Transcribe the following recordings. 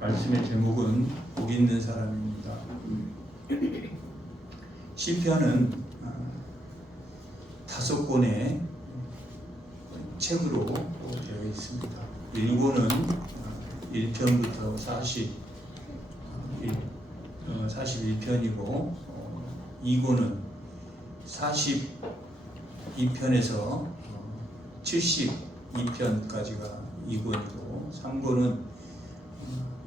말씀의 제목은 복 있는 사람입니다. 시편은 5권의 책으로 되어 있습니다. 1권은 1편부터 41편이고 2권은 42편에서 72편까지가 2권이고 3권은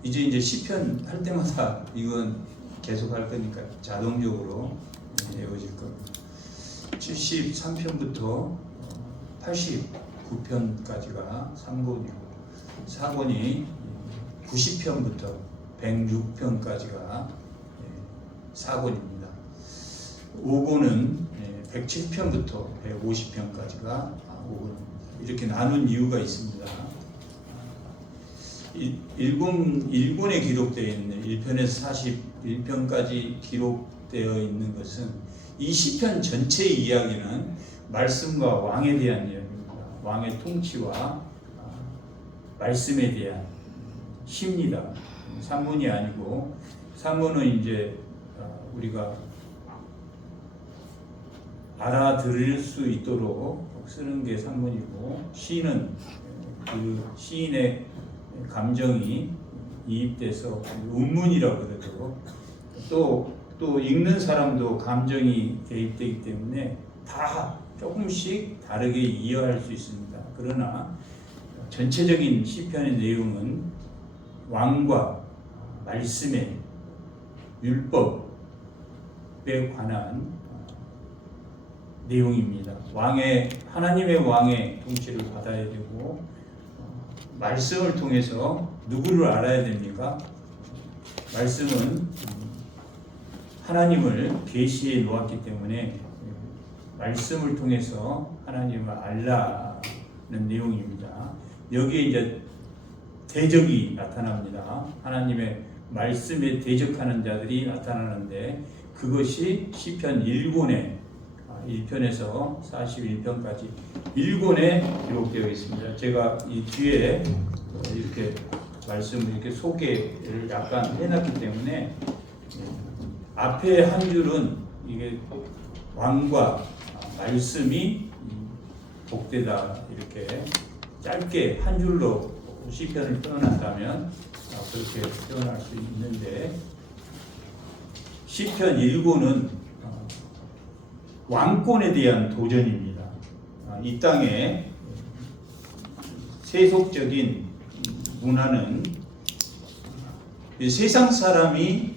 이제 시편 할 때마다 이건 계속 할 거니까 자동적으로 외워질 겁니다. 73편부터 89편까지가 3권이고 4권이 90편부터 106편까지가 4권입니다. 5권은 107편부터 150편까지가 5권입니다. 이렇게 나눈 이유가 있습니다. 1권에 기록되어 있는 1편에서 41편까지 기록되어 있는 것은 이 시편 전체의 이야기는 말씀과 왕에 대한 이야기입니다. 왕의 통치와 말씀에 대한 시입니다. 산문이 아니고, 산문은 이제 우리가 알아들을 수 있도록 쓰는 게 산문이고, 시는 그 시인의 감정이 이입돼서 운문이라고 그러죠. 또 읽는 사람도 감정이 대입되기 때문에 다 조금씩 다르게 이해할 수 있습니다. 그러나 전체적인 시편의 내용은 왕과 말씀의 율법에 관한 내용입니다. 하나님의 왕의 통치를 받아야 되고, 말씀을 통해서 누구를 알아야 됩니까? 말씀은 하나님을 계시해 놓았기 때문에 말씀을 통해서 하나님을 알라는 내용입니다. 여기에 이제 대적이 나타납니다. 하나님의 말씀에 대적하는 자들이 나타나는데, 그것이 시편 1권에 1편에서 41편까지 1권에 기록되어 있습니다. 제가 이 뒤에 이렇게 말씀을 이렇게 소개를 약간 해놨기 때문에 앞에 한 줄은 이게 왕과 말씀이 복되다, 이렇게 짧게 한 줄로 시편을 표현한다면 그렇게 표현할 수 있는데, 시편 1권은 왕권에 대한 도전입니다. 이 땅에 세속적인 문화는 세상 사람이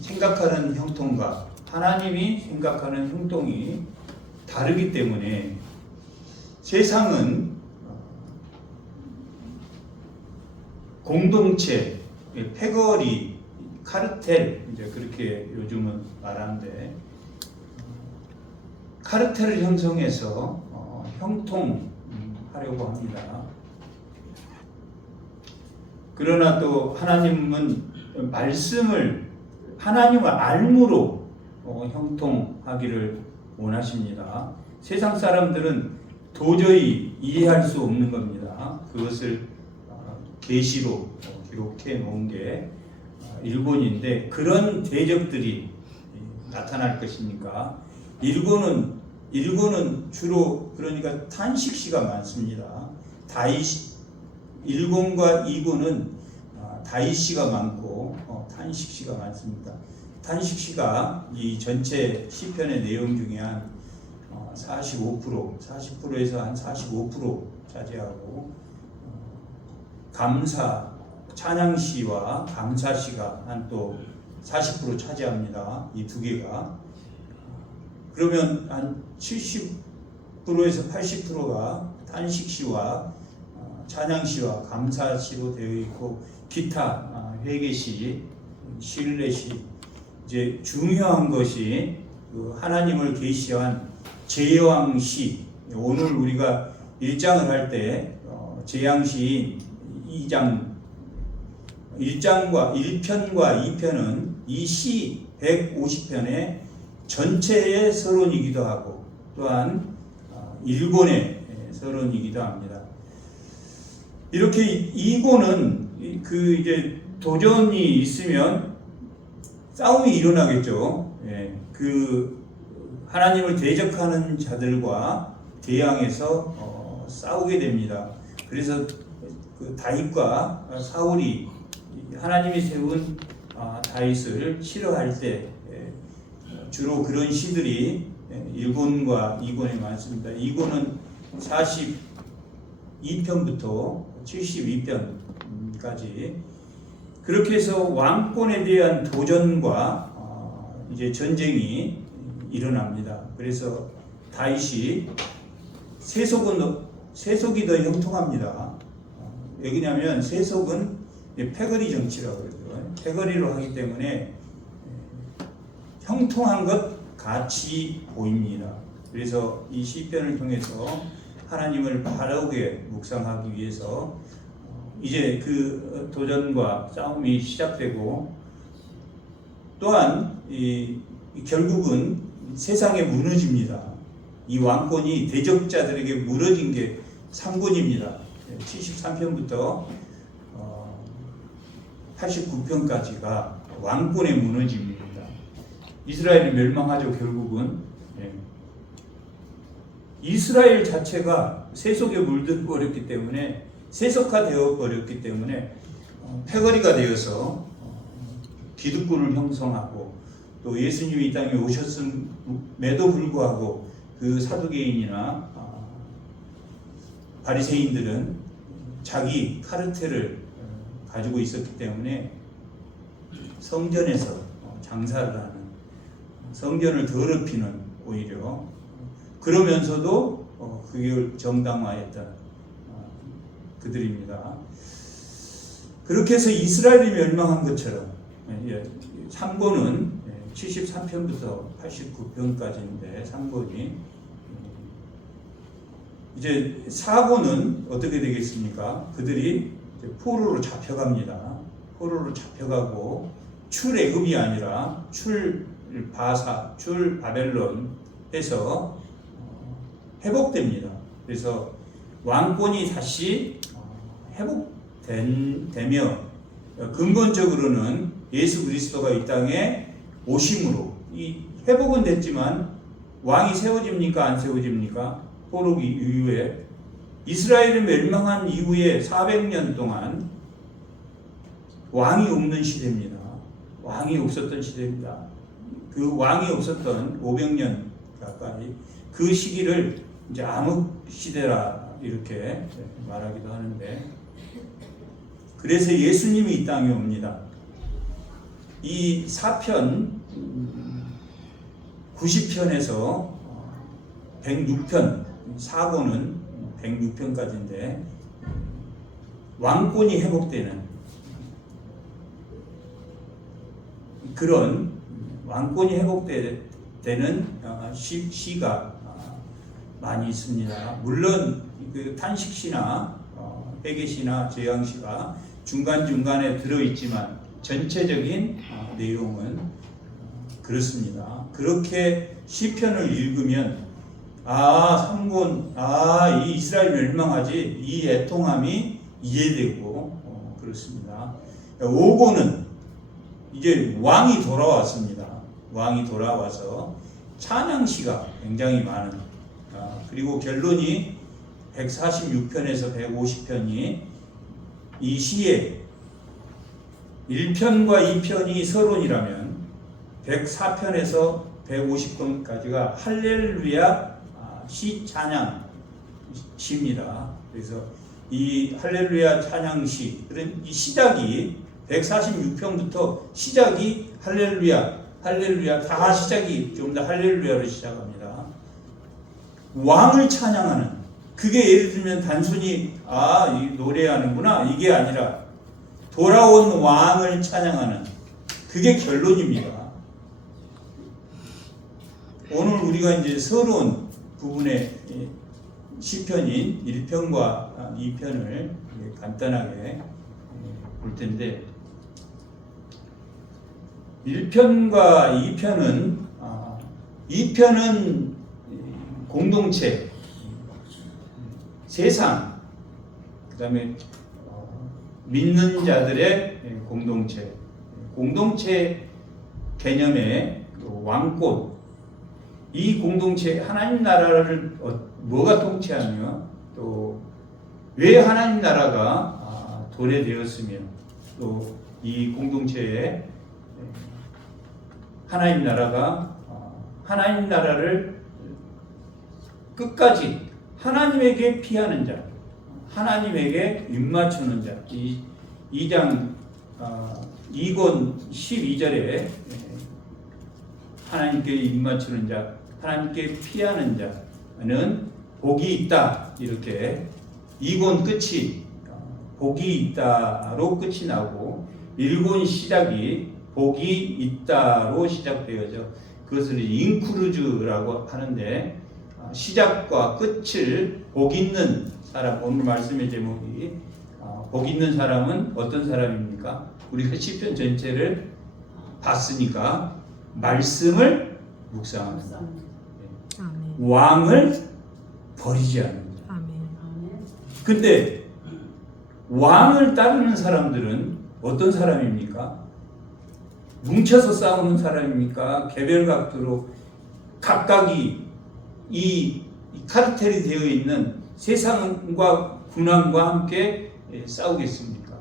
생각하는 형통과 하나님이 생각하는 형통이 다르기 때문에, 세상은 공동체, 패거리, 카르텔, 이제 그렇게 요즘은 말하는데, 카르텔을 형성해서 형통하려고 합니다. 그러나 또 하나님은 하나님을 알므로 형통하기를 원하십니다. 세상 사람들은 도저히 이해할 수 없는 겁니다. 그것을 계시로 기록해 놓은 게 1권인데, 그런 대적들이 나타날 것이니까 1권은 주로 그러니까 탄식시가 많습니다. 1권과 2권은 다윗시가 많고 탄식시가 많습니다. 탄식시가 이 전체 시편의 내용 중에 한 40%에서 한 45% 차지하고, 찬양시와 감사시가 한 또 40% 차지합니다. 이 두 개가. 그러면 한 70%에서 80%가 탄식시와 찬양시와 감사시로 되어 있고, 기타 회개시, 신뢰시, 이제 중요한 것이 하나님을 계시한 제왕시. 오늘 우리가 1장을 할 때 제왕시인 1편과 2편은 이 시 150편의 전체의 서론이기도 하고, 또한 1권의 서론이기도 합니다. 이렇게 이고는 이제 도전이 있으면 싸움이 일어나겠죠. 예, 하나님을 대적하는 자들과 대항해서 싸우게 됩니다. 그래서 다윗과 사울이 하나님이 세운 다윗을 싫어할 때 주로 그런 시들이 1권과 2권에 많습니다. 2권은 42편부터 72편까지 그렇게 해서 왕권에 대한 도전과 이제 전쟁이 일어납니다. 그래서 다윗이 세속이 더 형통합니다. 왜냐하면 세속은 패거리 정치라고 그러죠. 패거리로 하기 때문에 형통한 것 같이 보입니다. 그래서 이 시편을 통해서 하나님을 바르게 묵상하기 위해서 이제 그 도전과 싸움이 시작되고 또한 결국은 세상에 무너집니다. 이 왕권이 대적자들에게 무너진 게 3권입니다. 73편부터 89편까지가 왕권의 무너짐입니다. 이스라엘이 멸망하죠. 결국은 이스라엘 자체가 세속에 물들어버렸기 때문에 세속화되어 버렸기 때문에 패거리가 되어서 기득권을 형성하고 또 예수님이 이 땅에 오셨음에도 불구하고 그 사두개인이나 바리새인들은 자기 카르텔을 가지고 있었기 때문에 성전에서 장사를 하는, 성전을 더럽히는 오히려 그러면서도 그게 정당화했던 그들입니다. 그렇게 해서 이스라엘이 멸망한 것처럼 3권은 73편부터 89편까지인데 3권이 이제 4권은 어떻게 되겠습니까? 그들이 포로로 잡혀갑니다. 포로로 잡혀가고 출애굽이 아니라 출바사, 출바벨론 해서 회복됩니다. 그래서 왕권이 다시 회복되며 근본적으로는 예수 그리스도가 이 땅에 오심으로 이 회복은 됐지만 왕이 세워집니까? 안 세워집니까? 포로 이후에 이스라엘이 멸망한 이후에 400년 동안 왕이 없는 시대입니다. 왕이 없었던 시대입니다. 그 왕이 없었던 500년 가까이 그 시기를 이제 암흑 시대라 이렇게 말하기도 하는데, 그래서 예수님이 이 땅에 옵니다. 이 4편 90편에서 106편 4권은 106편까지인데 왕권이 회복되는 그런 왕권이 회복되는 시가 많이 있습니다. 물론 그 탄식시나 회개시나 재앙시가 중간중간에 들어있지만 전체적인 내용은 그렇습니다. 그렇게 시편을 읽으면 3권, 이 이스라엘 멸망하지, 이 애통함이 이해되고 그렇습니다. 5권은 이제 왕이 돌아왔습니다. 왕이 돌아와서 찬양시가 굉장히 많은, 그리고 결론이 146편에서 150편이 이 시에 1편과 2편이 서론이라면 104편에서 150편까지가 할렐루야 시 찬양 시입니다. 그래서 이 할렐루야 찬양 시, 그런 이 시작이 146편부터 시작이 할렐루야, 할렐루야, 다 시작이 좀 더 할렐루야로 시작합니다. 왕을 찬양하는, 그게 예를 들면 단순히 이 노래하는구나 이게 아니라 돌아온 왕을 찬양하는, 그게 결론입니다. 오늘 우리가 이제 서론 부분의 시편인 1편과 2편을 간단하게 볼 텐데, 1편과 2편은 2편은 공동체, 세상, 그 다음에 믿는 자들의 공동체 개념의 왕권, 이 공동체 하나님 나라를 뭐가 통치하며 또 왜 하나님 나라가 도래되었으며 또 이 공동체에 하나님 나라를 끝까지 하나님에게 피하는 자, 하나님에게 입맞추는 자, 2장 2권 12절에 하나님께 입맞추는 자, 하나님께 피하는 자는 복이 있다. 이렇게 2권 끝이 복이 있다로 끝이 나고 1권 시작이 복이 있다로 시작되어져 그것을 인크루즈라고 하는데 시작과 끝을 복 있는 사람, 오늘 말씀의 제목이 복 있는 사람은 어떤 사람입니까? 우리가 시편 전체를 봤으니까 말씀을 묵상합니다. 왕을 버리지 않는다. 근데 왕을 따르는 사람들은 어떤 사람입니까? 뭉쳐서 싸우는 사람입니까? 개별각도로 각각이 이 카르텔이 되어 있는 세상과 군왕과 함께 싸우겠습니까?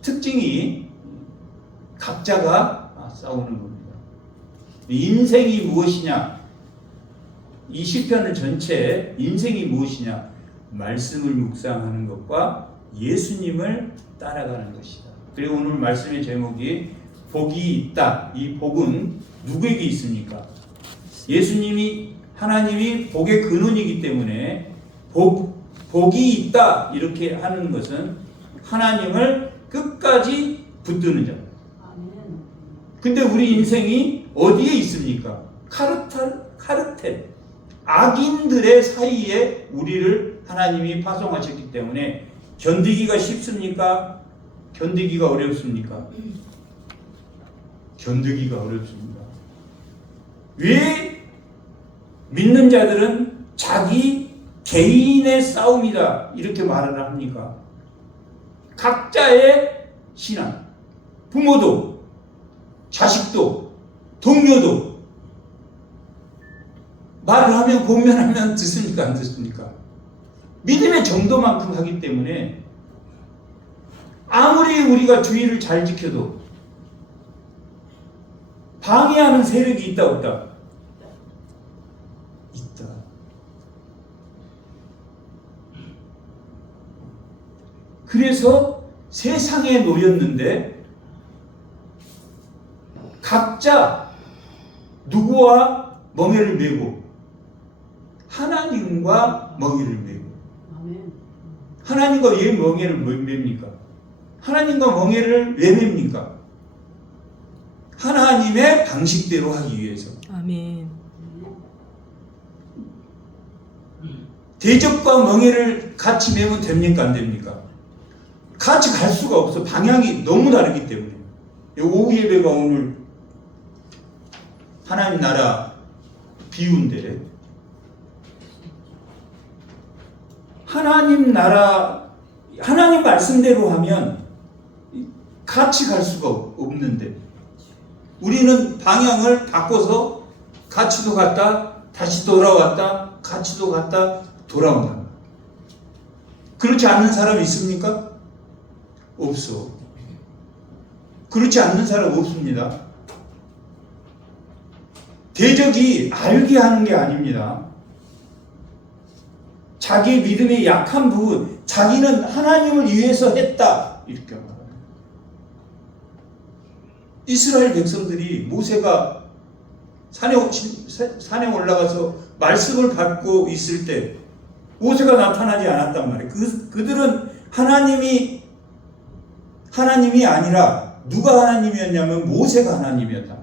특징이 각자가 싸우는 겁니다. 인생이 무엇이냐? 이 시편을 전체 인생이 무엇이냐? 말씀을 묵상하는 것과 예수님을 따라가는 것이다. 그리고 오늘 말씀의 제목이 복이 있다. 이 복은 누구에게 있습니까? 예수님이 하나님이 복의 근원이기 때문에 복이 있다 이렇게 하는 것은 하나님을 끝까지 붙드는 자. 근데 우리 인생이 어디에 있습니까? 카르텔 악인들의 사이에 우리를 하나님이 파송하셨기 때문에 견디기가 쉽습니까? 견디기가 어렵습니까? 견디기가 어렵습니다. 왜 믿는 자들은 자기 개인의 싸움이다 이렇게 말을 합니까? 각자의 신앙, 부모도 자식도 동료도 말을 하면 공면하면 듣습니까? 안 듣습니까? 믿음의 정도만큼 하기 때문에 아무리 우리가 주의를 잘 지켜도 방해하는 세력이 있다 없다? 있다. 그래서 세상에 놓였는데 각자 누구와 멍에를 메고 하나님과 멍에를 메고 하나님과 왜 멍에를 맵니까? 하나님과 멍에를 왜 맵니까? 하나님의 방식대로 하기 위해서. 아멘. 대적과 멍에를 같이 매면 됩니까? 안 됩니까? 같이 갈 수가 없어. 방향이 너무 다르기 때문에. 오후 예배가 오늘 하나님 나라 비유인데 하나님 나라 하나님 말씀대로 하면 같이 갈 수가 없는데 우리는 방향을 바꿔서 같이도 갔다 다시 돌아왔다 같이도 갔다 돌아온다. 그렇지 않는 사람 있습니까? 없어. 그렇지 않는 사람 없습니다. 대적이 알게 하는 게 아닙니다. 자기 믿음의 약한 부분, 자기는 하나님을 위해서 했다 이렇게 말합니다. 이스라엘 백성들이 모세가 산에 올라가서 말씀을 받고 있을 때 모세가 나타나지 않았단 말이에요. 그들은 하나님이 아니라 누가 하나님이었냐면 모세가 하나님이었다.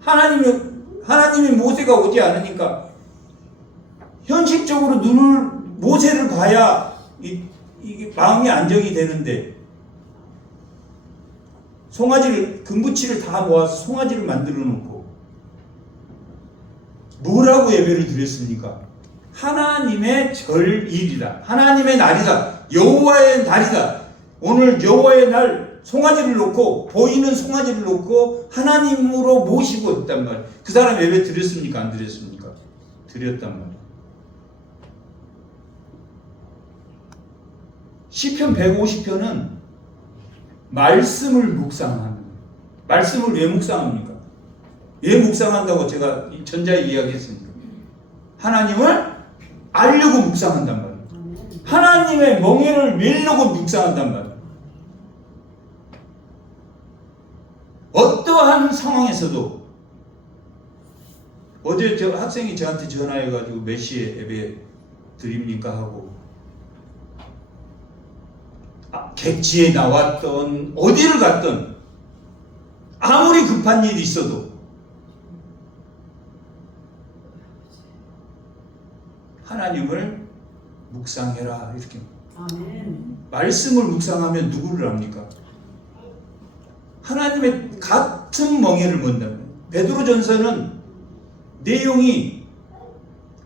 하나님이 모세가 오지 않으니까 현실적으로 모세를 봐야 이게 마음이 안정이 되는데 금부치를 다 모아서 송아지를 만들어 놓고 뭐라고 예배를 드렸습니까? 하나님의 절일이다. 하나님의 날이다. 여호와의 날이다. 오늘 여호와의 날 송아지를 놓고 보이는 송아지를 놓고 하나님으로 모시고 있단 말이에요. 그 사람 예배 드렸습니까? 안 드렸습니까? 드렸단 말이에요. 시편 150편은 말씀을 묵상하는 거예요. 말씀을 왜 묵상합니까? 왜 묵상한다고 제가 전자에 이야기했습니다. 하나님을 알려고 묵상한단 말이에요. 하나님의 멍에를 메려고 묵상한단 말이에요. 어떠한 상황에서도 어제 저 학생이 저한테 전화해가지고 몇 시에 예배 드립니까 하고 객지에 나왔던 어디를 갔던 아무리 급한 일이 있어도 하나님을 묵상해라 이렇게. 아멘. 말씀을 묵상하면 누구를 압니까? 하나님의 같은 멍에를 먼다면. 베드로전서는 내용이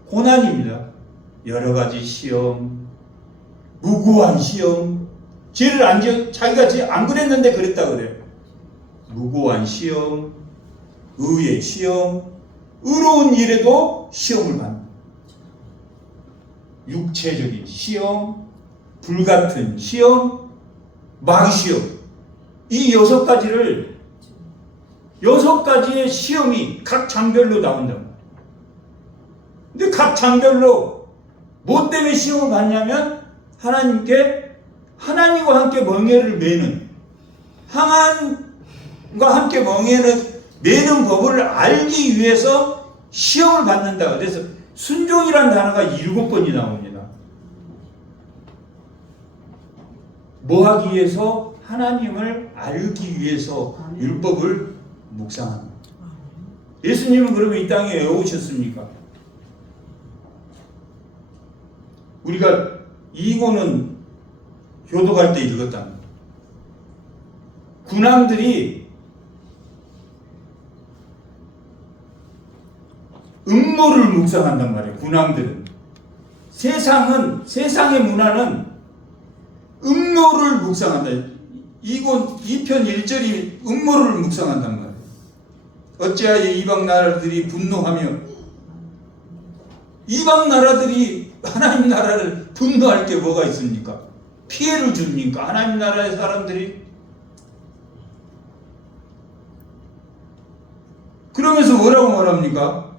고난입니다. 여러 가지 시험, 무고한 시험, 죄를 안 지어 자기가 안 그랬는데 그랬다 그래요. 무고한 시험, 의의 시험, 의로운 일에도 시험을 받는. 육체적인 시험, 불같은 시험, 마귀시험. 이 6가지를 6가지의 시험이 각 장별로 나온다. 근데 각 장별로 뭐 때문에 시험을 받냐면 하나님과 함께 멍에를 매는, 하나님과 함께 멍에를 매는 법을 알기 위해서 시험을 받는다. 그래서 순종이라는 단어가 7번이 나옵니다. 뭐 하기 위해서? 하나님을 알기 위해서 율법을 묵상합니다. 예수님은 그러면 이 땅에 왜 오셨습니까? 우리가 이고는 교도갈 때 읽었답니다. 군왕들이 음모를 묵상한단 말이에요. 군왕들은. 세상의 문화는 음모를 묵상한다. 이건 2편 1절이 음모를 묵상한단 말이에요. 어찌하여 이방 나라들이 분노하며, 이방 나라들이 하나님 나라를 분노할 게 뭐가 있습니까? 피해를 줍니까? 하나님 나라의 사람들이. 그러면서 뭐라고 말합니까?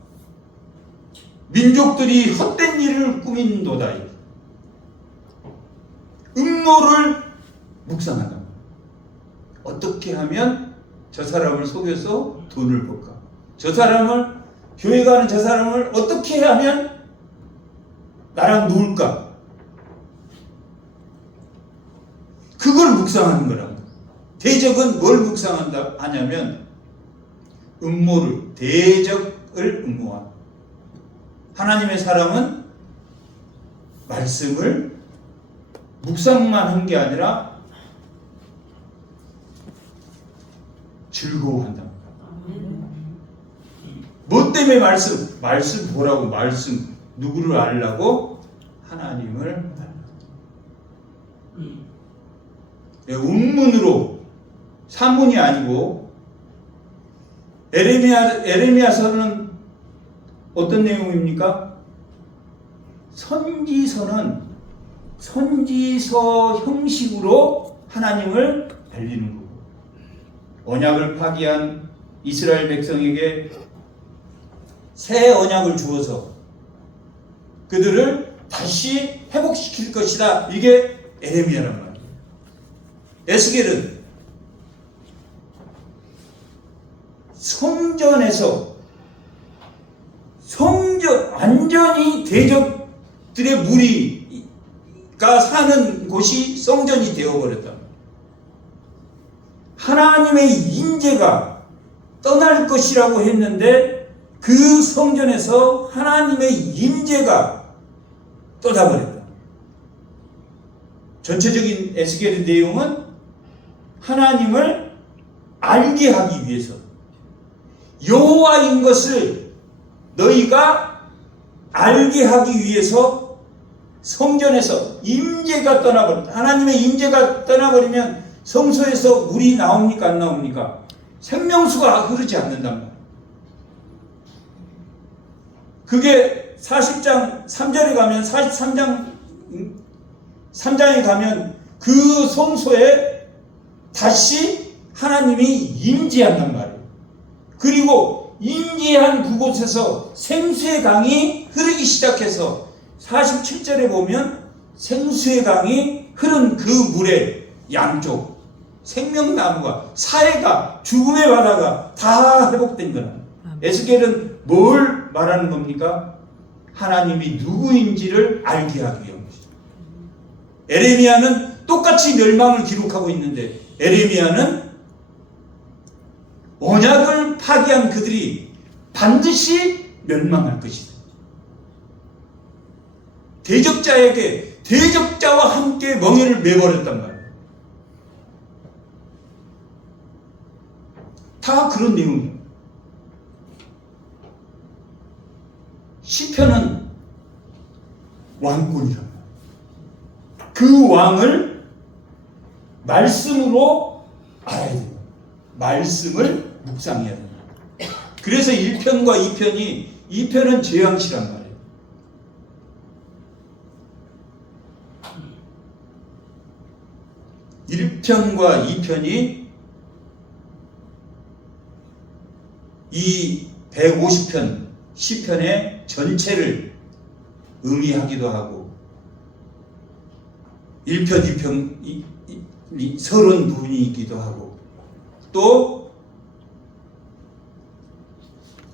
민족들이 헛된 일을 꾸민도다. 음모를 묵상한다. 어떻게 하면 저 사람을 속여서 돈을 벌까? 교회 가는 저 사람을 어떻게 하면 나랑 놀까? 그걸 묵상하는 거라고. 대적은 뭘 묵상한다 하냐면 대적을 음모한. 하나님의 사람은 말씀을 묵상만 한 게 아니라 즐거워한다. 뭐 때문에 말씀 보라고? 말씀 누구를 알라고? 하나님을 알라. 운문으로 산문이 아니고 에레미야서는 어떤 내용입니까? 선지서는 선지서 형식으로 하나님을 알리는 거고, 언약을 파기한 이스라엘 백성에게 새 언약을 주어서 그들을 다시 회복시킬 것이다. 이게 에레미야란 말이에요. 에스겔은 성전에서 완전히 대적들의 무리가 사는 곳이 성전이 되어버렸다. 하나님의 임재가 떠날 것이라고 했는데 그 성전에서 하나님의 임재가 떠나버렸다. 전체적인 에스겔의 내용은 하나님을 알게 하기 위해서, 여호와인 것을 너희가 알게 하기 위해서 성전에서 임재가 떠나버린다. 하나님의 임재가 떠나버리면 성소에서 물이 나옵니까 안 나옵니까? 생명수가 흐르지 않는단 말이에요. 그게 40장 3절에 가면 43장 3장에 가면 그 성소에 다시 하나님이 임재한단 말이에요. 그리고 임재한 그곳에서 생수의 강이 흐르기 시작해서 47절에 보면 생수의 강이 흐른 그 물의 양쪽 생명나무가 사해가 죽음의 바다가 다 회복된 거라. 에스겔은 뭘 말하는 겁니까? 하나님이 누구인지를 알게 하기 위함이죠. 에레미야는 똑같이 멸망을 기록하고 있는데 에레미야는 언약을 파기한 그들이 반드시 멸망할 것이다. 대적자에게 대적자와 함께 멍에를 매버렸단 말이에요. 다 그런 내용이에요. 시편은 왕권이란 말이에요. 그 왕을 말씀으로 알아야 돼요. 말씀을 묵상해야 됩니다. 그래서 1편과 2편이 2편은 재앙시란 말이에요. 1편과 2편이 이 150편 시편의 전체를 의미하기도 하고 1편, 2편 서론 부분이기도 하고 또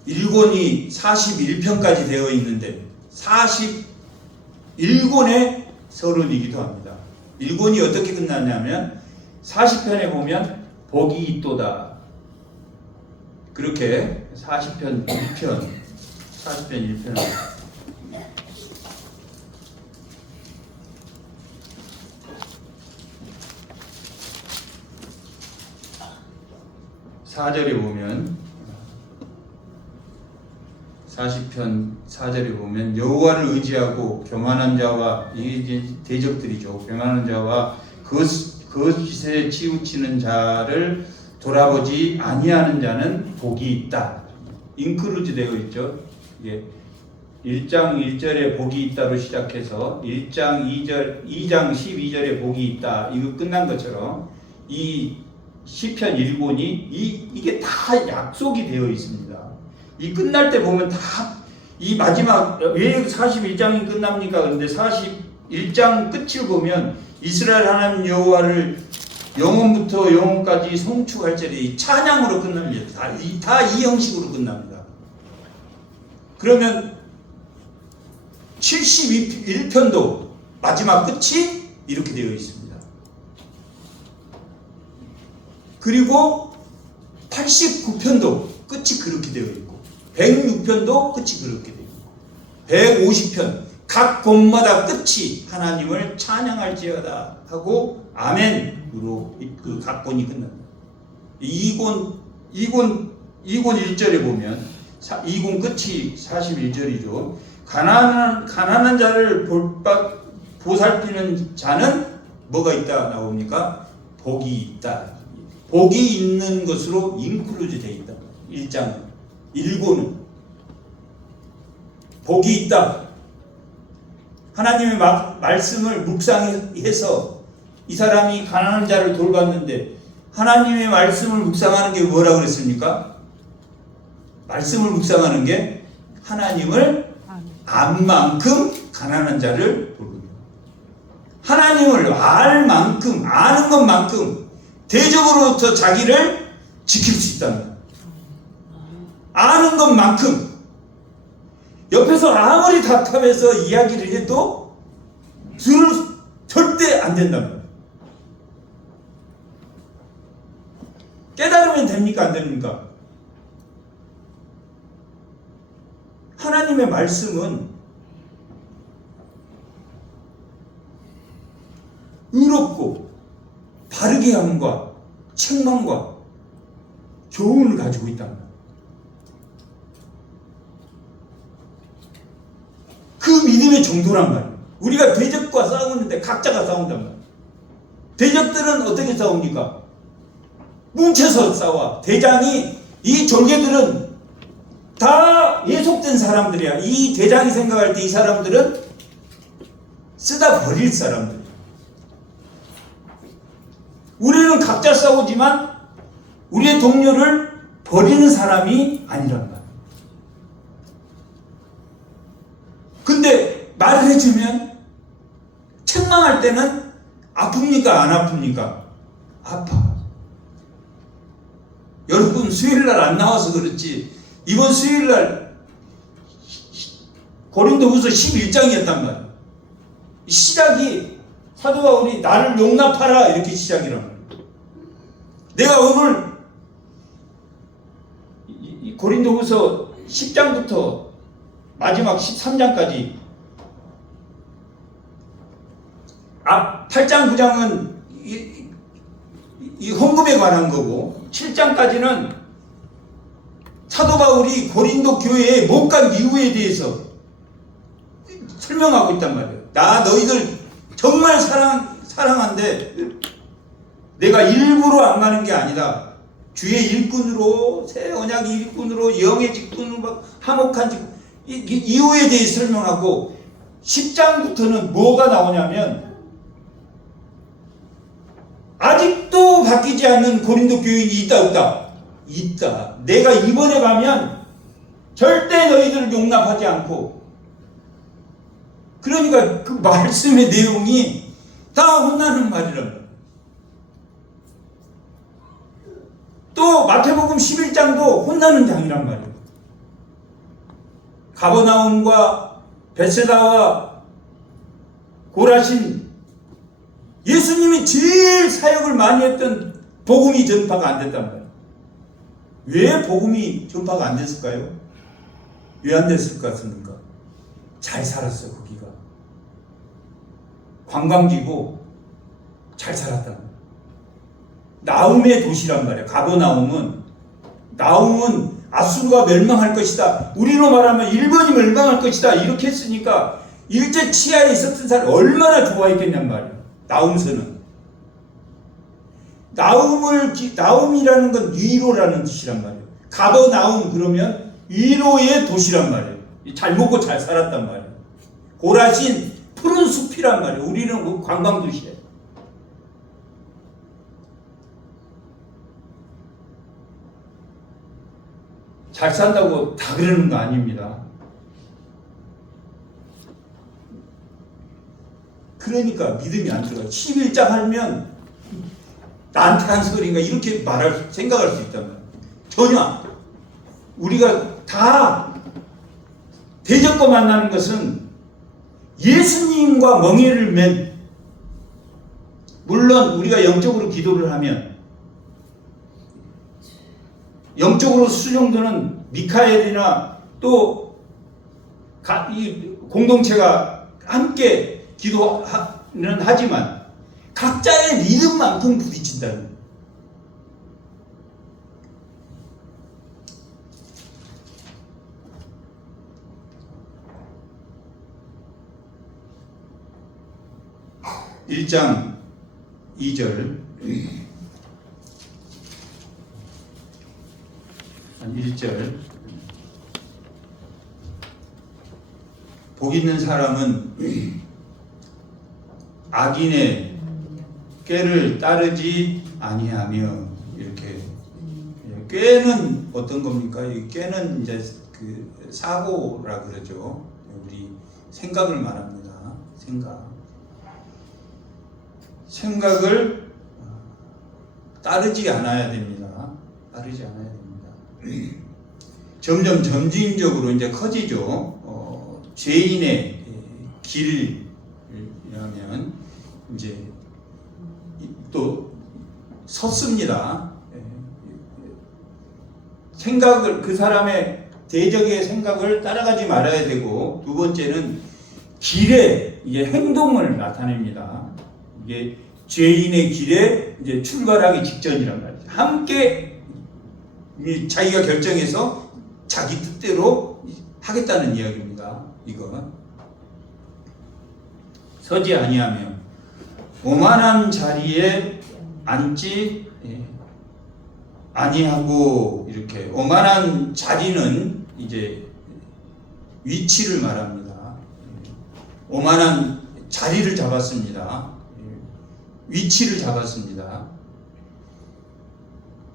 1권이 41편까지 되어 있는데 41권의 서론이기도 합니다. 1권이 어떻게 끝났냐면 40편에 보면 복이 있도다. 그렇게 40편 1편 4절에 보면 40편 4절에 보면 여호와를 의지하고 교만한 자와 이게 대적들이죠. 교만한 자와 거짓에 치우치는 자를 돌아보지 아니하는 자는 복이 있다. 인크루즈 되어 있죠. 예. 1장 1절에 복이 있다로 시작해서 1장 2장 12절에 복이 있다. 이거 끝난 것처럼 이 시편 1권이 이게 다 약속이 되어 있습니다. 이 끝날 때 보면 다 이 마지막 왜 41장이 끝납니까? 그런데 41장 끝을 보면 이스라엘 하나님 여호와를 영원부터 영원까지 송축할지니 찬양으로 끝납니다. 다 이 형식으로 끝납니다. 그러면 71편도 마지막 끝이 이렇게 되어 있습니다. 그리고 89편도 끝이 그렇게 되어 있고 106편도 끝이 그렇게 되어 있고 150편 각 본마다 끝이 하나님을 찬양할지어다 하고 아멘으로 그 각 본이 끝납니다. 2권 1절에 보면 2권 끝이 41절이죠. 가난한 자를 보살피는 자는 뭐가 있다 나옵니까? 복이 있다. 복이 있는 것으로 인클루즈 되어 있다. 1장 1권은 복이 있다. 하나님의 말씀을 묵상해서 이 사람이 가난한 자를 돌봤는데 하나님의 말씀을 묵상하는 게 뭐라고 그랬습니까? 말씀을 묵상하는 게 하나님을 안 만큼 가난한 자를 돌보는 하나님을 알 만큼 아는 것만큼 대적으로부터 자기를 지킬 수 있답니다. 아는 것만큼 옆에서 아무리 답답해서 이야기를 해도 절대 안 된답니다. 깨달으면 됩니까? 안 됩니까? 하나님의 말씀은 의롭고 바르게 함과 책망과 교훈을 가지고 있답니다. 그 믿음의 정도란 말이에요. 우리가 대적과 싸우는데 각자가 싸운단 말이야. 대적들은 어떻게 싸웁니까? 뭉쳐서 싸워. 대장이, 이 졸개들은 다 예속된 사람들이야. 이 대장이 생각할 때 이 사람들은 쓰다 버릴 사람들이야. 우리는 각자 싸우지만 우리의 동료를 버리는 사람이 아니란 말이야. 근데 말을 해주면 책망할 때는 아픕니까? 안 아픕니까? 아파. 여러분 수요일날 안 나와서 그렇지 이번 수요일날 고린도후서 11장이었단 말이야. 시작이 사도 바울이 나를 용납하라 이렇게 시작이란 말이야. 내가 오늘 이 고린도후서 10장부터 마지막 13장까지 8장 9장은 이 헌금에 관한 거고 7장까지는 사도 바울이 고린도 교회에 못 간 이유에 대해서 설명하고 있단 말이에요. 나 너희들 정말 사랑한데 내가 일부러 안 가는 게 아니다. 주의 일꾼으로 새 언약의 일꾼으로 영의 직분으로 화목한 직분 이유에 대해 설명하고 10장부터는 뭐가 나오냐면 아직도 바뀌지 않는 고린도 교인이 있다 없다? 있다. 내가 이번에 가면 절대 너희들을 용납하지 않고 그러니까 그 말씀의 내용이 다 혼나는 말이란 말이야. 또 마태복음 11장도 혼나는 장이란 말이에요. 가버나움과 벳세다와 고라신 예수님이 제일 사역을 많이 했던 복음이 전파가 안 됐단 말이에요. 왜 복음이 전파가 안 됐을까요? 왜 안 됐을 것 같습니까? 잘 살았어요. 거기가 관광지고 잘 살았단 말이에요. 나움의 도시란 말이에요. 가버나움은 아수르가 멸망할 것이다. 우리로 말하면 일본이 멸망할 것이다. 이렇게 했으니까 일제 치하에 있었던 사람이 얼마나 좋아했겠냔 말이에요. 나움서는 나움이라는 건 위로라는 뜻이란 말이에요. 가버나움 그러면 위로의 도시란 말이에요. 잘 먹고 잘 살았단 말이에요. 고라신 푸른 숲이란 말이에요. 우리는 관광 도시예요. 잘 산다고 다 그러는 거 아닙니다. 그러니까 믿음이 안 들어가요. 11장 하면 나한테 한 소리인가 이렇게 생각할 수 있단 말이에요. 전혀 우리가 다 대적과 만나는 것은 예수님과 멍에를 맨 물론 우리가 영적으로 기도를 하면 영적으로 수정도는 미카엘이나 또 이 공동체가 함께 기도는 하지만 각자의 믿음만큼 부딪힌다는 거예요. (1장 2절) 1절 복 있는 사람은 악인의 꾀를 따르지 아니하며 이렇게 꾀는 어떤 겁니까? 이 꾀는 이제 그 사고라 그러죠. 우리 생각을 말합니다. 생각을 따르지 않아야 됩니다. 점점 점진적으로 이제 커지죠. 죄인의 길이라면 이제 또 섰습니다. 생각을 그 사람의 대적의 생각을 따라가지 말아야 되고 두 번째는 길에 이게 행동을 나타냅니다. 이게 죄인의 길에 이제 출발하기 직전이란 말이죠. 함께 자기가 결정해서 자기 뜻대로 하겠다는 이야기입니다. 이건 서지 아니하며 오만한 자리에 앉지 아니하고, 이렇게 오만한 자리는 이제 위치를 말합니다. 오만한 자리를 잡았습니다. 위치를 잡았습니다.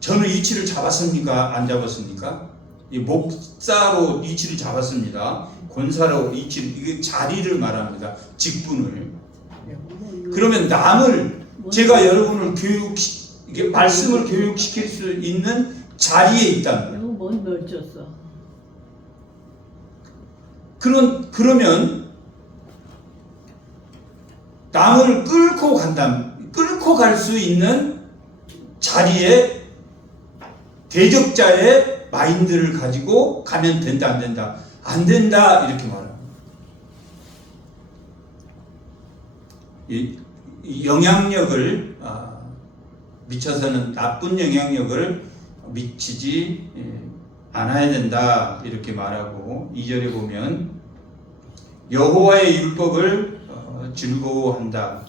저는 위치를 잡았습니까? 안 잡았습니까? 이 목사로 위치를 잡았습니다. 권사로 위치를, 이게 자리를 말합니다. 직분을. 그러면 남을, 제가 여러분을 이게 말씀을 교육시킬 수 있는 자리에 있다는 거예요. 뭔 멀쩡어. 그러면 남을 끌고 갈 수 있는 자리에 대적자의 마인드를 가지고 가면 된다, 안 된다? 안 된다, 이렇게 말합니다. 이 영향력을 미쳐서는 나쁜 영향력을 미치지 않아야 된다, 이렇게 말하고, 2절에 보면 여호와의 율법을 즐거워한다.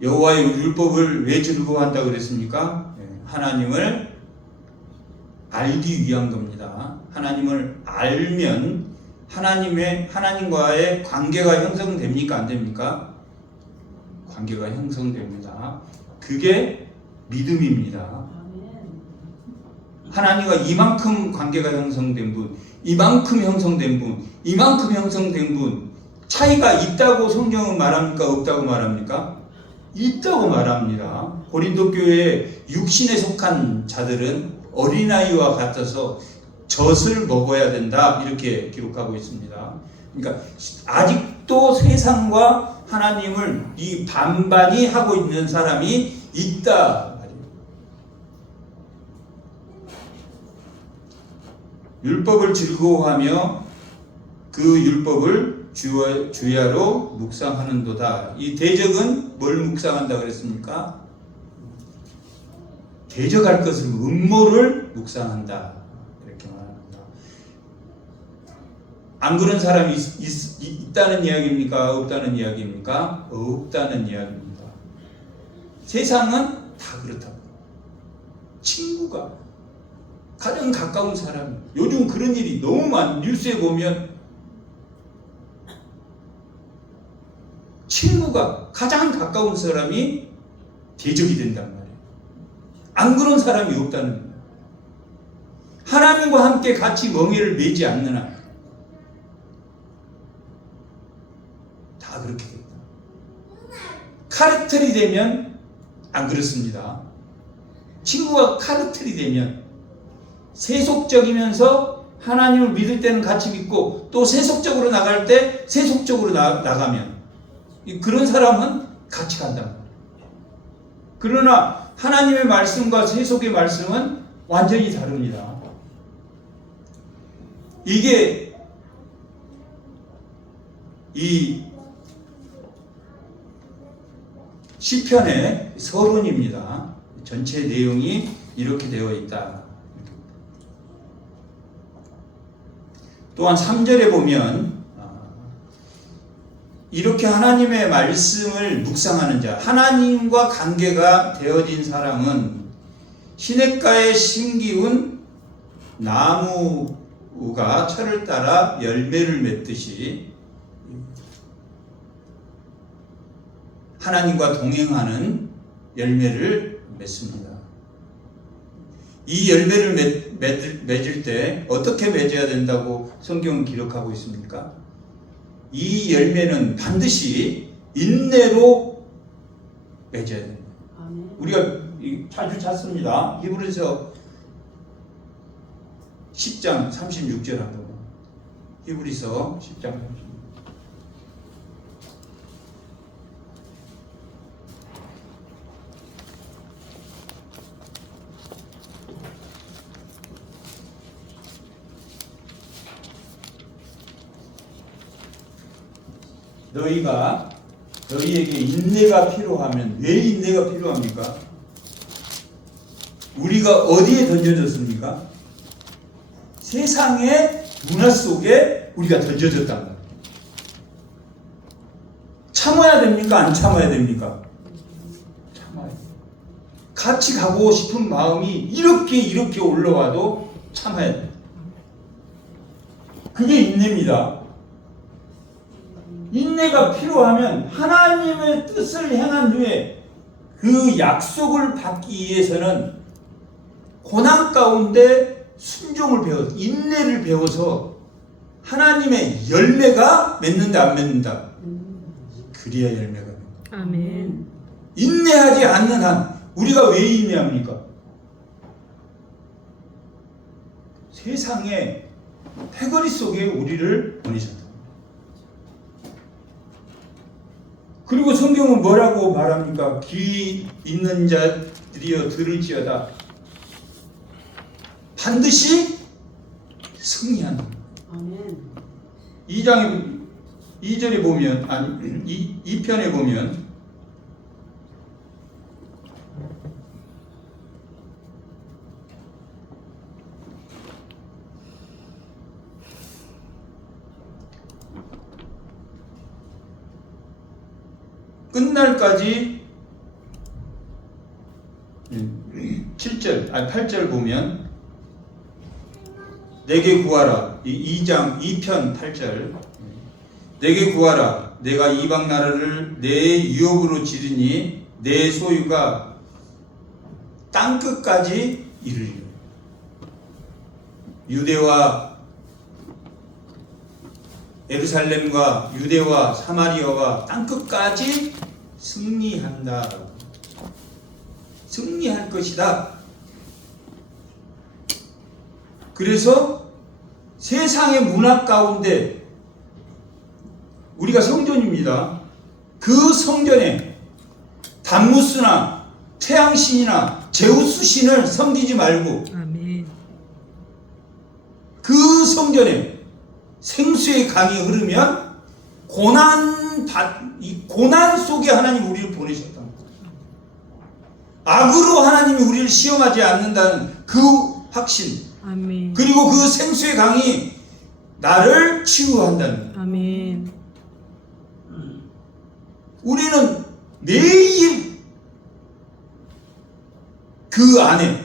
여호와의 율법을 왜 즐거워한다 그랬습니까? 하나님을 알기 위한 겁니다. 하나님을 알면 하나님과의 관계가 형성됩니까? 안 됩니까? 관계가 형성됩니다. 그게 믿음입니다. 하나님과 이만큼 관계가 형성된 분, 이만큼 형성된 분, 이만큼 형성된 분, 차이가 있다고 성경은 말합니까? 없다고 말합니까? 있다고 말합니다. 고린도 교회에 육신에 속한 자들은 어린아이와 같아서 젖을 먹어야 된다, 이렇게 기록하고 있습니다. 그러니까 아직도 세상과 하나님을 이 반반이 하고 있는 사람이 있다 말이에요. 율법을 즐거워하며 그 율법을 주야로 묵상하는도다. 이 대적은 뭘 묵상한다 그랬습니까? 대적할 것을, 음모를 묵상한다, 이렇게 말합니다. 안 그런 사람이 있다는 이야기입니까? 없다는 이야기입니까? 없다는 이야기입니다. 세상은 다 그렇다고. 친구가 가장 가까운 사람, 요즘 그런 일이 너무 뉴스에 보면 친구가 가장 가까운 사람이 대적이 된단 말이에요. 안 그런 사람이 없다는 거예요. 하나님과 함께 같이 멍에를 매지 않는 한 다 그렇게 된다. 카르텔이 되면 안 그렇습니다. 친구가 카르텔이 되면 세속적이면서 하나님을 믿을 때는 같이 믿고 또 세속적으로 나갈 때 세속적으로 나가면 그런 사람은 같이 간단 말이에요. 그러나 하나님의 말씀과 세속의 말씀은 완전히 다릅니다. 이게 이 시편의 서론입니다. 전체 내용이 이렇게 되어 있다. 또한 3절에 보면 이렇게 하나님의 말씀을 묵상하는 자, 하나님과 관계가 되어진 사람은 시냇가에 심기운 나무가 철을 따라 열매를 맺듯이 하나님과 동행하는 열매를 맺습니다. 이 열매를 맺을 때 어떻게 맺어야 된다고 성경은 기록하고 있습니까? 이 열매는 반드시 인내로 맺어야 됩니다. 우리가 자주 찾습니다. 히브리서 10장 36절 한번. 히브리서 10장 36절. 너희에게 인내가 필요하면, 왜 인내가 필요합니까? 우리가 어디에 던져졌습니까? 세상의 문화 속에 우리가 던져졌단 말이에요. 참아야 됩니까? 안 참아야 됩니까? 참아야 돼요. 같이 가고 싶은 마음이 이렇게 올라와도 참아야 돼요. 그게 인내입니다. 인내가 필요하면 하나님의 뜻을 행한 후에 그 약속을 받기 위해서는 고난 가운데 순종을 배워서, 인내를 배워서 하나님의 열매가 맺는다 안 맺는다? 그래야 열매가 맺는다. 아멘. 인내하지 않는 한 우리가 왜 인내합니까? 세상의 패거리 속에 우리를 보내셨다. 그리고 성경은 뭐라고 말합니까? 귀 있는 자들이여 들을지어다. 반드시 승리한다. 아멘. 2절에 보면, 아니, 2편에 보면, 끝날까지 8절 보면 내게 구하라. 2장 2편 8절 내게 구하라. 내가 이방 나라를 내 유업으로 지르니 내 소유가 땅끝까지 이르리라. 유대와 예루살렘과 유대와 사마리아와 땅끝까지 승리한다. 승리할 것이다. 그래서 세상의 문화 가운데 우리가 성전입니다. 그 성전에 담무스나 태양신이나 제우스 신을 섬기지 말고 아멘. 그 성전에 생수의 강이 흐르면 이 고난 속에 하나님 우리를 보내셨다. 악으로 하나님이 우리를 시험하지 않는다는 그 확신. 아멘. 그리고 그 생수의 강이 나를 치유한다는. 아멘. 우리는 매일 그 안에,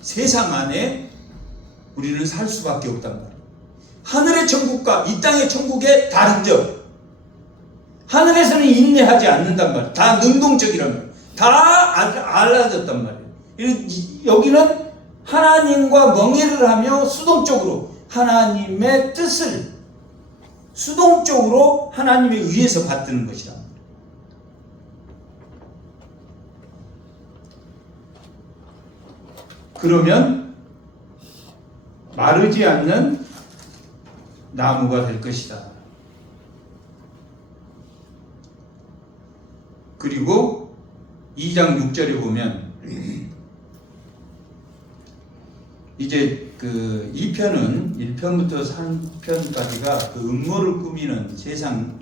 세상 안에 우리는 살 수밖에 없단 말이에요. 하늘의 천국과 이 땅의 천국의 다른 점. 하늘에서는 인내하지 않는단 말이에요. 다 능동적이란 말이에요. 다 알아졌단 말이에요. 여기는 하나님과 멍해를 하며 수동적으로 하나님의 뜻을 수동적으로 하나님에 의해서 받드는 것이다. 그러면 마르지 않는 나무가 될 것이다. 그리고 2장 6절에 보면 이제 그 2편은 1편부터 3편까지가 그 음모를 꾸미는 세상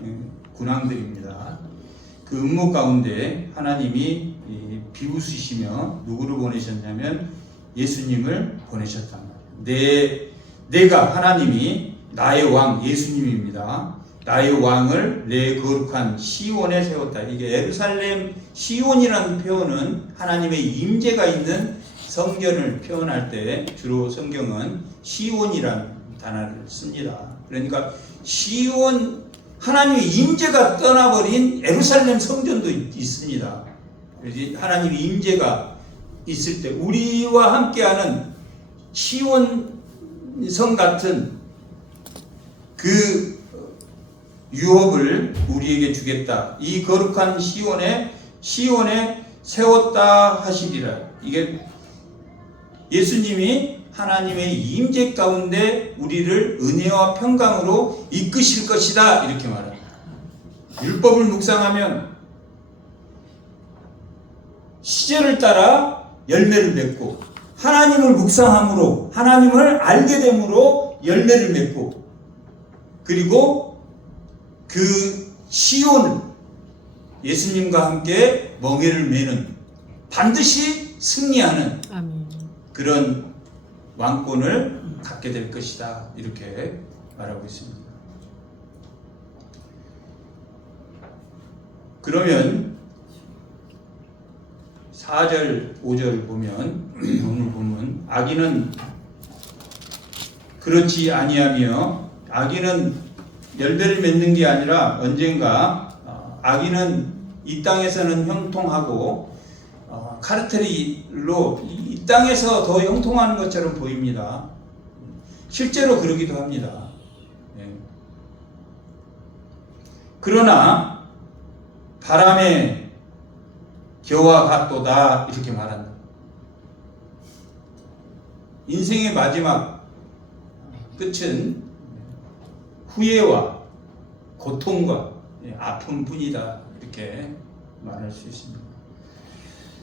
군왕들입니다. 그 음모 가운데 하나님이 비웃으시며 누구를 보내셨냐면 예수님을 보내셨단 말이에요. 내가 하나님이 나의 왕 예수님입니다. 나의 왕을 내 거룩한 시온에 세웠다. 이게 예루살렘 시온이라는 표현은 하나님의 임재가 있는 성전을 표현할 때 주로 성경은 시온이라는 단어를 씁니다. 그러니까 시온, 하나님의 임재가 떠나버린 예루살렘 성전도 있습니다. 하나님의 임재가 있을 때 우리와 함께하는 시온 성 같은 그 유업을 우리에게 주겠다. 이 거룩한 시온에 세웠다 하시리라. 이게 예수님이 하나님의 임재 가운데 우리를 은혜와 평강으로 이끄실 것이다. 이렇게 말합니다. 율법을 묵상하면 시제를 따라 열매를 맺고 하나님을 묵상함으로 하나님을 알게 됨으로 열매를 맺고 그리고 그 시온을 예수님과 함께 멍에를 매는 반드시 승리하는 아멘. 그런 왕권을 갖게 될 것이다. 이렇게 말하고 있습니다. 그러면 4절 5절 보면 오늘 보면 악인은 그렇지 아니하며, 악인은 열매를 맺는 게 아니라 언젠가 악인은 이 땅에서는 형통하고 카르텔로 이 땅에서 더 형통하는 것처럼 보입니다. 실제로 그러기도 합니다. 그러나 바람의 겨와 같도다 이렇게 말한다. 인생의 마지막 끝은 후회와 고통과 아픔뿐이다 이렇게 말할 수 있습니다.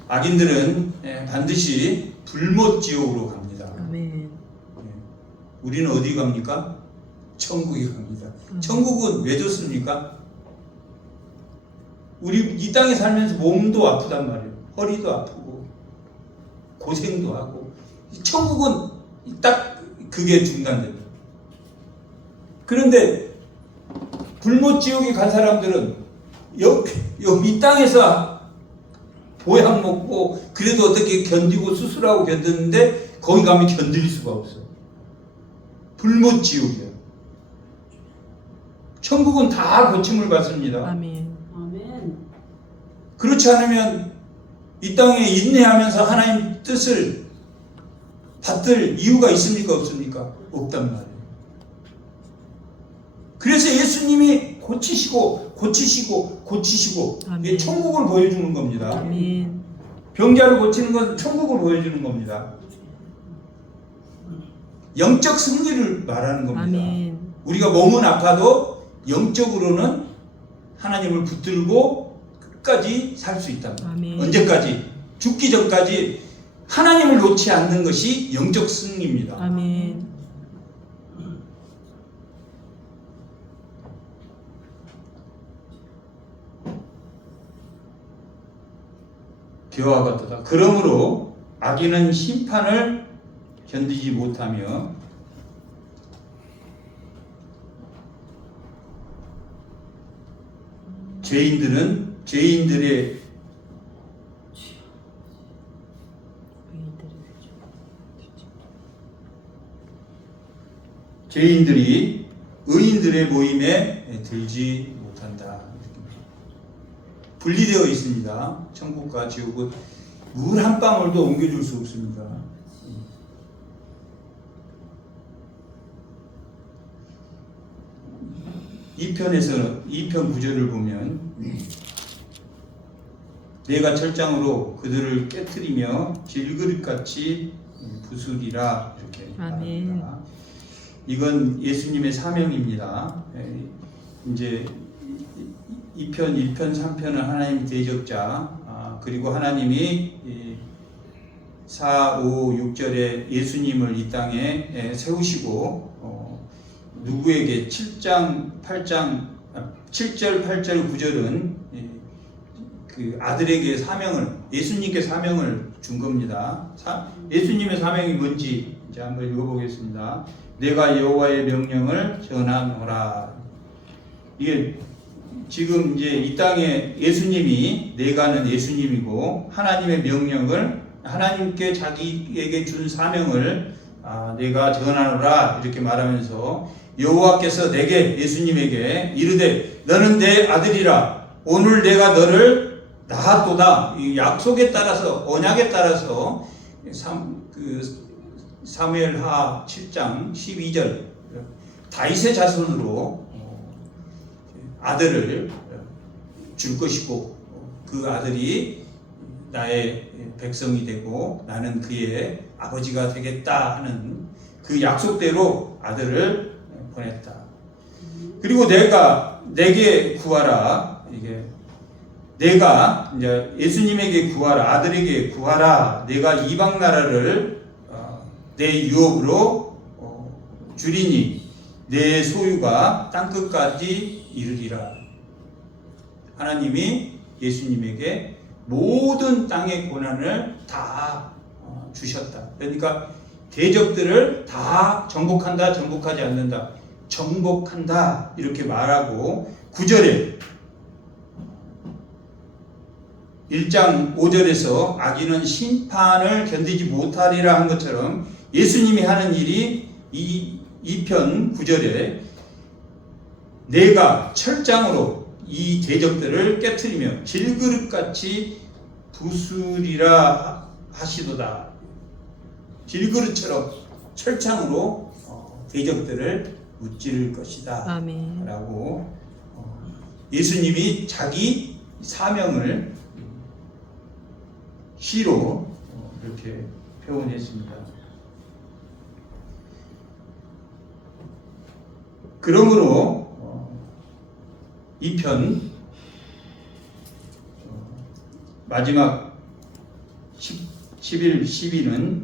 악인들은 반드시 불못지옥으로 갑니다. 아멘. 우리는 어디 갑니까? 천국에 갑니다. 천국은 왜 좋습니까? 우리 이 땅에 살면서 몸도 아프단 말이에요. 허리도 아프고 고생도 하고. 천국은 딱 그게 중단됩니다. 그런데 불못지옥에 간 사람들은 이 땅에서 보약 먹고 그래도 어떻게 견디고 수술하고 견뎠는데 거기 가면 견딜 수가 없어. 불못지옥이야. 천국은 다 고침을 받습니다. 아멘. 아멘. 그렇지 않으면 이 땅에 인내하면서 하나님 뜻을 받들 이유가 있습니까? 없습니까? 없단 말이에요. 그래서 예수님이 고치시고 아멘. 이게 천국을 보여주는 겁니다. 아멘. 병자를 고치는 건 천국을 보여주는 겁니다. 영적 승리를 말하는 겁니다. 아멘. 우리가 몸은 아파도 영적으로는 하나님을 붙들고 끝까지 살 수 있다. 아멘. 언제까지? 죽기 전까지 하나님을 놓지 않는 것이 영적 승리입니다. 아멘. 겨와 같도다. 그러므로 악인은 심판을 견디지 못하며 죄인들이 의인들의 모임에 들지 못한다. 분리되어 있습니다. 천국과 지옥은 물 한 방울도 옮겨줄 수 없습니다. 이 편에서 2편 9절을 보면 내가 철장으로 그들을 깨트리며 질그릇같이 부수리라 이렇게 말합니다. 이건 예수님의 사명입니다. 이제 2편, 1편, 3편은 하나님 대적자, 그리고 하나님이 4, 5, 6절에 예수님을 이 땅에 세우시고 누구에게 7장, 8장, 7절, 8절, 9절은 그 아들에게 사명을, 예수님께 사명을 준 겁니다. 예수님의 사명이 뭔지 이제 한번 읽어보겠습니다. 내가 여호와의 명령을 전하노라. 이게 지금 이제 이 땅에 예수님이, 내가는 예수님이고 하나님의 명령을, 하나님께 자기에게 준 사명을 내가 전하노라 이렇게 말하면서 여호와께서 내게, 예수님에게 이르되 너는 내 아들이라 오늘 내가 너를 낳았도다. 이 약속에 따라서, 언약에 따라서 사무엘하 7장 12절 다윗의 자손으로 아들을 줄 것이고 그 아들이 나의 백성이 되고 나는 그의 아버지가 되겠다 하는 그 약속대로 아들을 보냈다. 그리고 내게 구하라. 이게 내가 이제 예수님에게 구하라, 아들에게 구하라. 내가 이방 나라를 내 유업으로 주리니 내 소유가 땅 끝까지 이르리라. 하나님이 예수님에게 모든 땅의 고난을 다 주셨다. 그러니까 대적들을 다 정복한다, 정복하지 않는다. 정복한다 이렇게 말하고 9절에 1장 5절에서 악인은 심판을 견디지 못하리라 한 것처럼 예수님이 하는 일이 이 2편 9절에 내가 철장으로 이 대적들을 깨트리며 질그릇같이 부수리라 하시도다. 질그릇처럼 철창으로 대적들을 무찌를 것이다. 아멘. 라고 예수님이 자기 사명을 시로 이렇게 표현했습니다. 그러므로 이 편 마지막 11, 12는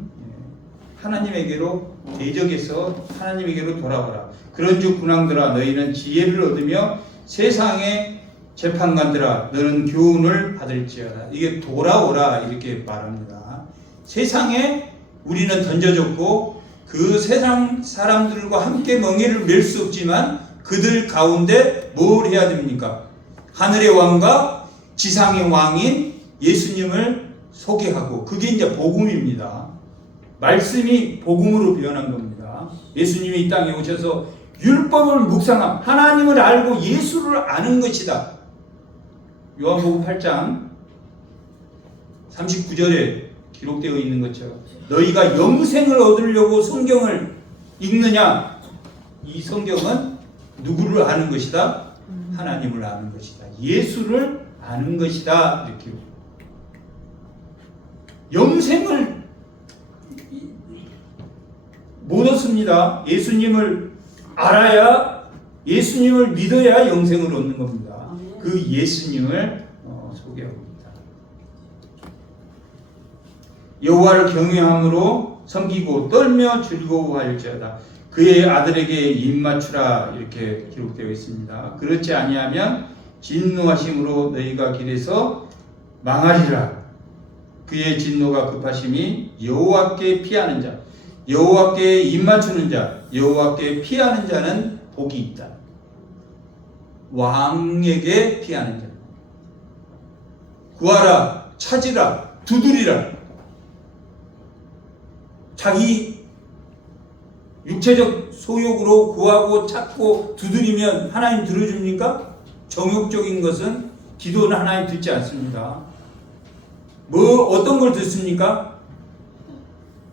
하나님에게로 대적에서 하나님에게로 돌아오라. 그런즉 군왕들아 너희는 지혜를 얻으며 세상의 재판관들아 너는 교훈을 받을지어다. 이게 돌아오라 이렇게 말합니다. 세상에 우리는 던져졌고 그 세상 사람들과 함께 멍에를 맬 수 없지만 그들 가운데 뭘 해야 됩니까? 하늘의 왕과 지상의 왕인 예수님을 소개하고 그게 이제 복음입니다. 말씀이 복음으로 변한 겁니다. 예수님이 이 땅에 오셔서 율법을 묵상함, 하나님을 알고 예수를 아는 것이다. 요한복음 8장 39절에 기록되어 있는 것처럼 너희가 영생을 얻으려고 성경을 읽느냐? 이 성경은 누구를 아는 것이다? 하나님을 아는 것이다. 예수를 아는 것이다. 이렇게 영생을 못 얻습니다. 예수님을 알아야, 예수님을 믿어야 영생을 얻는 겁니다. 그 예수님을 소개하고 있다. 여호와를 경외함으로 섬기고 떨며 즐거워할지어다. 그의 아들에게 입맞추라 이렇게 기록되어 있습니다. 그렇지 아니하면 진노하심으로 너희가 길에서 망하리라. 그의 진노가 급하심이 여호와께 피하는 자, 여호와께 입맞추는 자, 여호와께 피하는 자는 복이 있다. 왕에게 피하는 자. 구하라, 찾으라, 두드리라. 자기 육체적 소욕으로 구하고 찾고 두드리면 하나님 들어줍니까? 정욕적인 것은 기도는 하나님 듣지 않습니다. 뭐 어떤 걸 듣습니까?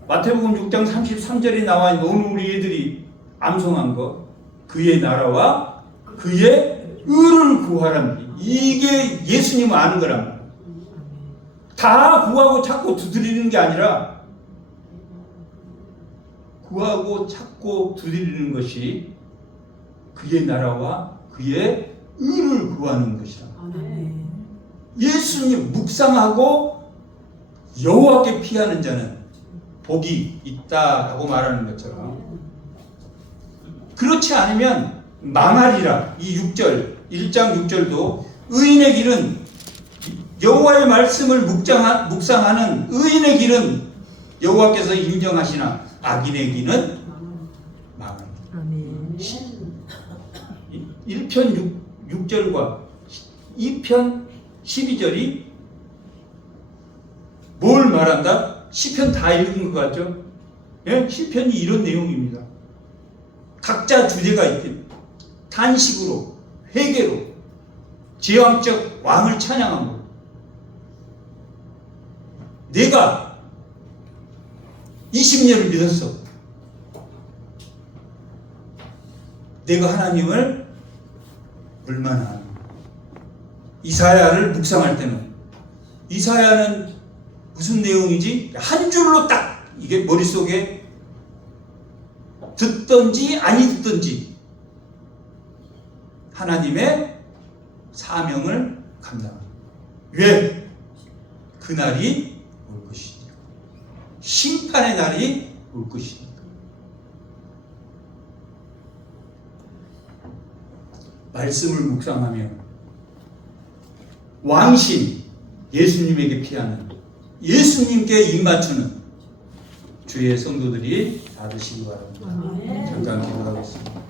마태복음 6장 33절에 나와 있는 오늘 우리 애들이 암송한 것, 그의 나라와 그의 의를 구하라는 이게 예수님 아는 거란 말이에요. 다 구하고 찾고 두드리는 게 아니라 구하고 찾고 두드리는 것이 그의 나라와 그의 의를 구하는 것이다. 예수님 묵상하고 여호와께 피하는 자는 복이 있다라고 말하는 것처럼 그렇지 않으면 망하리라. 이 6절 1장 6절도 의인의 길은 여호와의 말씀을 묵상하는 의인의 길은 여호와께서 인정하시나 악인의 길은 망합니다. 1편 6절과 2편 12절이 뭘 말한다? 시편 다 읽은 것 같죠? 예? 시편이 이런 내용입니다. 각자 주제가 있긴 탄식으로, 회개로, 제왕적 왕을 찬양함으로 내가 20년을 믿었어. 내가 하나님을 얼마나 하는가. 이사야를 묵상할 때는 이사야는 무슨 내용이지? 한 줄로 딱 이게 머릿속에 듣든지 아니 듣든지 하나님의 사명을 감당합니다. 왜? 그날이 올 것이니까. 심판의 날이 올 것이니까. 말씀을 묵상하며 왕신 예수님에게 피하는 예수님께 입맞추는 주의 성도들이 다 되시기 바랍니다. 잠깐 기도하겠습니다.